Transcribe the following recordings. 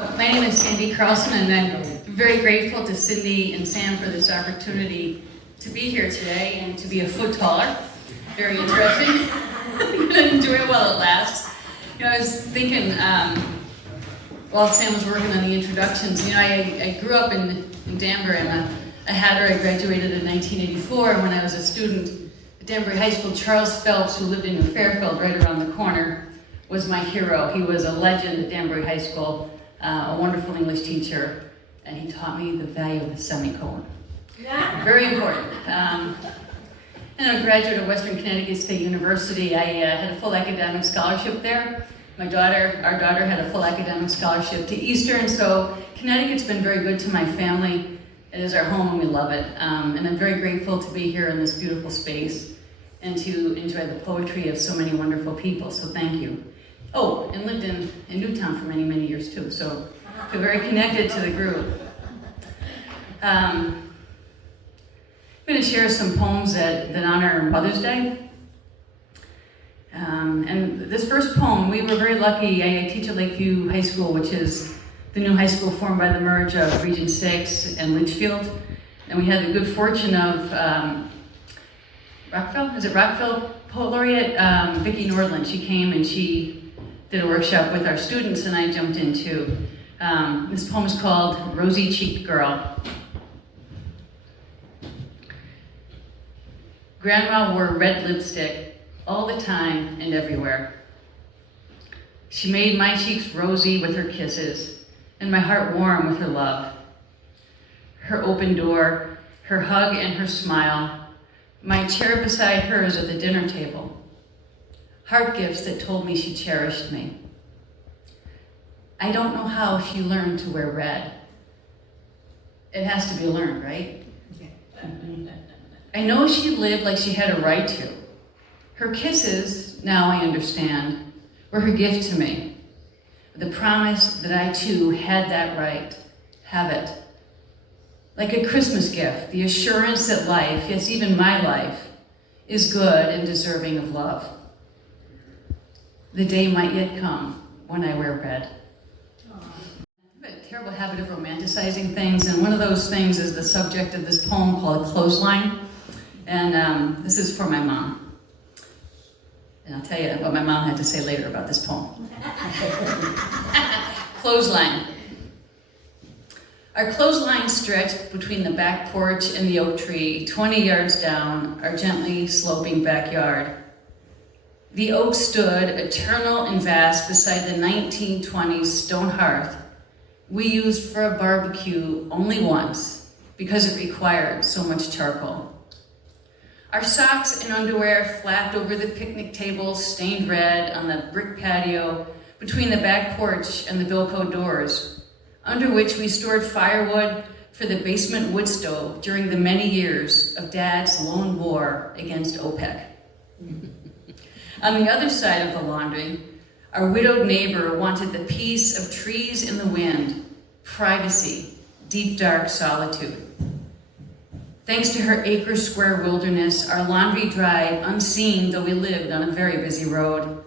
My name is Sandy Carlson, and I'm very grateful to Cindy and Sam for this opportunity to be here today and to be a foot taller. Very interesting. I'm going to enjoy it while it lasts. I was thinking, while Sam was working on the introductions, I grew up in Danbury. I'm a Hatter. I graduated in 1984, and when I was a student at Danbury High School, Charles Phelps, who lived in New Fairfield right around the corner, was my hero. He was a legend at Danbury High School, a wonderful English teacher, and he taught me the value of the semicolon. Very important. And I'm a graduate of Western Connecticut State University. I had a full academic scholarship there. Our daughter had a full academic scholarship to Eastern, so Connecticut's been very good to my family. It is our home and we love it. And I'm very grateful to be here in this beautiful space and to enjoy the poetry of so many wonderful people, so thank you. Oh, and lived in Newtown for many, many years too, so feel very connected to the group. I'm going to share some poems that honor Mother's Day. And this first poem, we were very lucky. I teach at Lakeview High School, which is the new high school formed by the merge of Region 6 and Litchfield. And we had the good fortune of Rockville Poet Laureate, Vicki Nordland. She came and she did a workshop with our students, and I jumped into. This poem is called Rosy Cheeked Girl. Grandma wore red lipstick all the time and everywhere. She made my cheeks rosy with her kisses and my heart warm with her love. Her open door, her hug and her smile, my chair beside hers at the dinner table. Heart gifts that told me she cherished me. I don't know how she learned to wear red. It has to be learned, right? I know she lived like she had a right to. Her kisses, now I understand, were her gift to me. The promise that I too had that right, have it. Like a Christmas gift, the assurance that life, yes, even my life, is good and deserving of love. The day might yet come when I wear red. I have a terrible habit of romanticizing things, and one of those things is the subject of this poem called Clothesline. And this is for my mom. And I'll tell you what my mom had to say later about this poem. Clothesline. Our clothesline stretched between the back porch and the oak tree, 20 yards down our gently sloping backyard. The oak stood, eternal and vast, beside the 1920s stone hearth we used for a barbecue only once because it required so much charcoal. Our socks and underwear flapped over the picnic table, stained red on the brick patio between the back porch and the Bilco doors, under which we stored firewood for the basement wood stove during the many years of Dad's lone war against OPEC. On the other side of the laundry, our widowed neighbor wanted the peace of trees in the wind, privacy, deep dark solitude. Thanks to her acre-square wilderness, our laundry dried unseen, though we lived on a very busy road.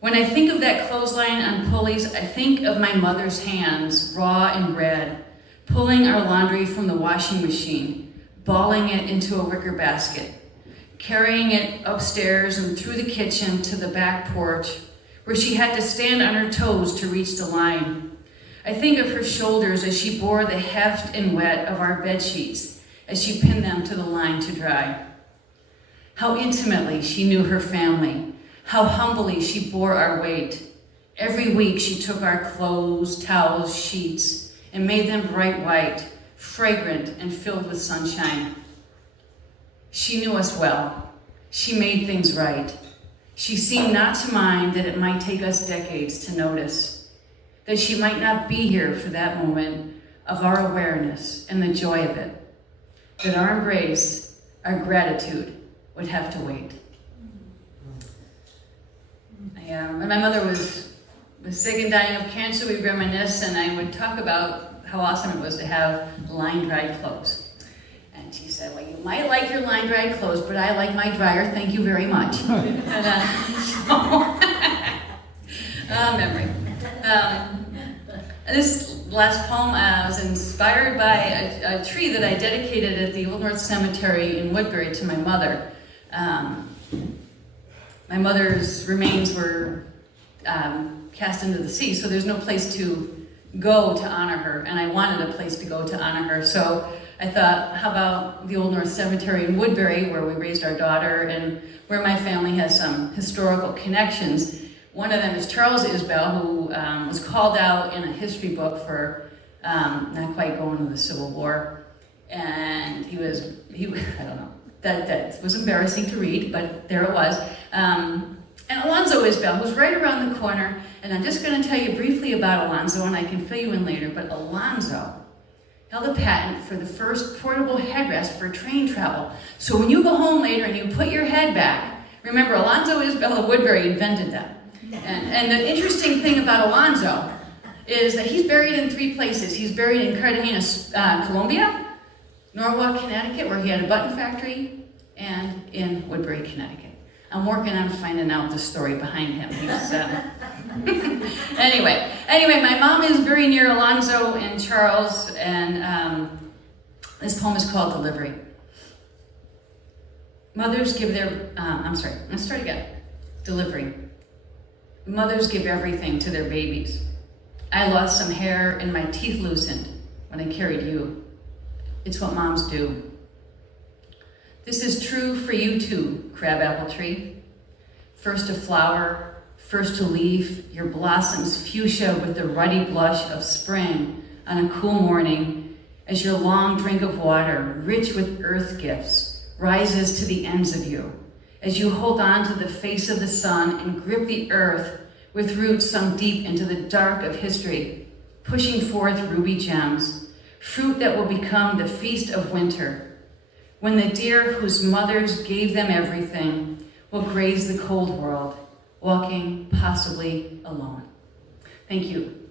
When I think of that clothesline on pulleys, I think of my mother's hands, raw and red, pulling our laundry from the washing machine, balling it into a wicker basket, carrying it upstairs and through the kitchen to the back porch, where she had to stand on her toes to reach the line. I think of her shoulders as she bore the heft and wet of our bed sheets, as she pinned them to the line to dry. How intimately she knew her family, how humbly she bore our weight. Every week she took our clothes, towels, sheets, and made them bright white, fragrant and filled with sunshine. She knew us well. She made things right. She seemed not to mind that it might take us decades to notice, that she might not be here for that moment of our awareness and the joy of it, that our embrace, our gratitude would have to wait. When my mother was sick and dying of cancer, we'd reminisce, and I would talk about how awesome it was to have line-dried clothes. And she said, well, you might like your line-dried clothes, but I like my dryer, thank you very much. Memory. This last poem was inspired by a tree that I dedicated at the Old North Cemetery in Woodbury to my mother. My mother's remains were cast into the sea, so there's no place to go to honor her, and I wanted a place to go to honor her. So I thought, how about the Old North Cemetery in Woodbury, where we raised our daughter, and where my family has some historical connections. One of them is Charles Isbell, who was called out in a history book for not quite going to the Civil War. And he I don't know, that was embarrassing to read, but there it was. And Alonzo Isbell was right around the corner, and I'm just going to tell you briefly about Alonzo, and I can fill you in later, but Alonzo held a patent for the first portable headrest for train travel. So when you go home later and you put your head back, remember Alonzo Isbell of Woodbury invented them. And the interesting thing about Alonzo is that he's buried in 3 places. He's buried in Cartagena, Colombia, Norwalk, Connecticut, where he had a button factory, and in Woodbury, Connecticut. I'm working on finding out the story behind him. He's, anyway, my mom is very near Alonzo and Charles, and this poem is called Delivery. Mothers give their, let's start again. Delivery. Mothers give everything to their babies. I lost some hair and my teeth loosened when I carried you. It's what moms do. This is true for you too, crabapple tree. First a flower, first a leaf, your blossoms fuchsia with the ruddy blush of spring on a cool morning, as your long drink of water, rich with earth gifts, rises to the ends of you, as you hold on to the face of the sun and grip the earth with roots sunk deep into the dark of history, pushing forth ruby gems, fruit that will become the feast of winter, when the deer whose mothers gave them everything will graze the cold world, walking possibly alone. Thank you.